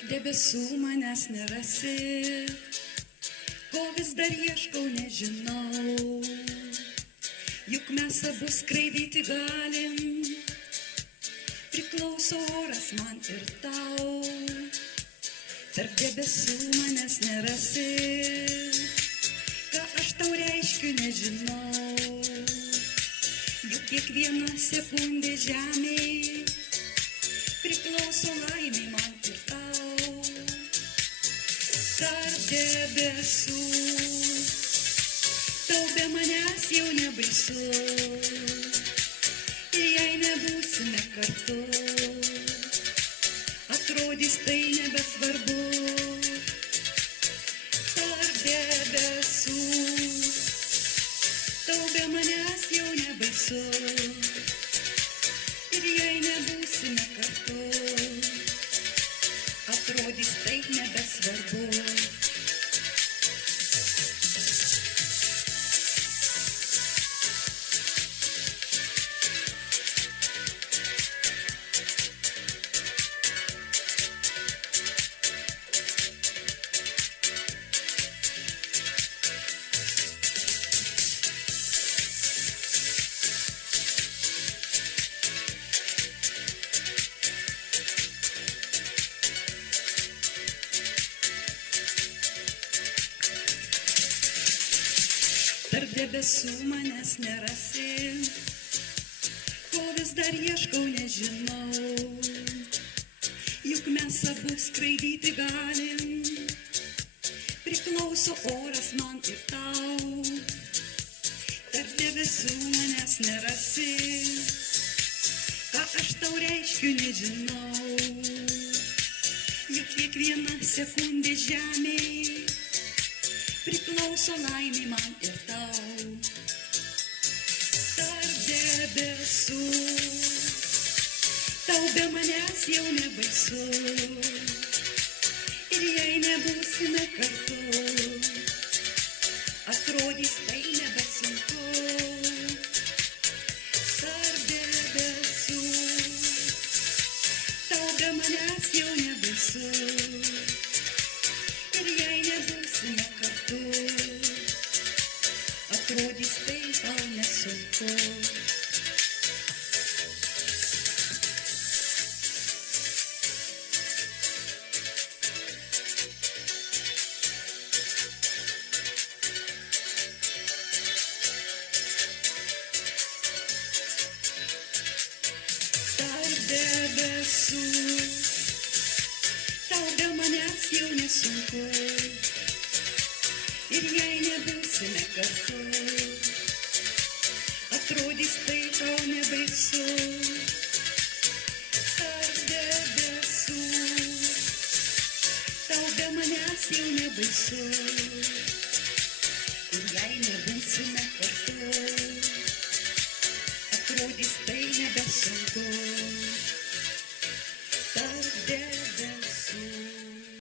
Tarp debesų manęs nerasi, ko vis dar ieškau nežinau. Juk mes abu skraidyti galim, priklauso oras man ir tau. Tarp debesų manęs nerasi, ką aš tau reiškiu nežinau. Juk kiekviena sekundė žemėj priklauso laimė man ir tau. Tarp debesų tau be manęs jau nebaisu, ir jei nebūsime kartu, atrodys tai nebesvarbu. Tarp debesų tau be manęs jau nebaisu, ir jei nebūsime kartu, atrodys tai nebesvarbu. Tarp debesų manęs nerasi, ko vis dar ieškau nežinau. Juk mes abu skraidyti galim, priklauso oras man ir tau. Tarp debesų manęs nerasi, ką aš tau reiškiu nežinau. Juk kiekviena sekundė žemėj priklauso laimė man ir tau. Tarp debesų tau be manęs jau nebaisu, ir jei nebūsime kartu, atrodys tai nebesunku. Tarp debesų tau be manęs jau nebaisu, ir jei nebūsime kartu, atrodys tai tau nesunku. Tarp debesų tau be manęs jau nesunku, ir jei nebūsime kartu, atrodys tai tau nebaisu. Tarp debesų tau be manęs jau nebaisu,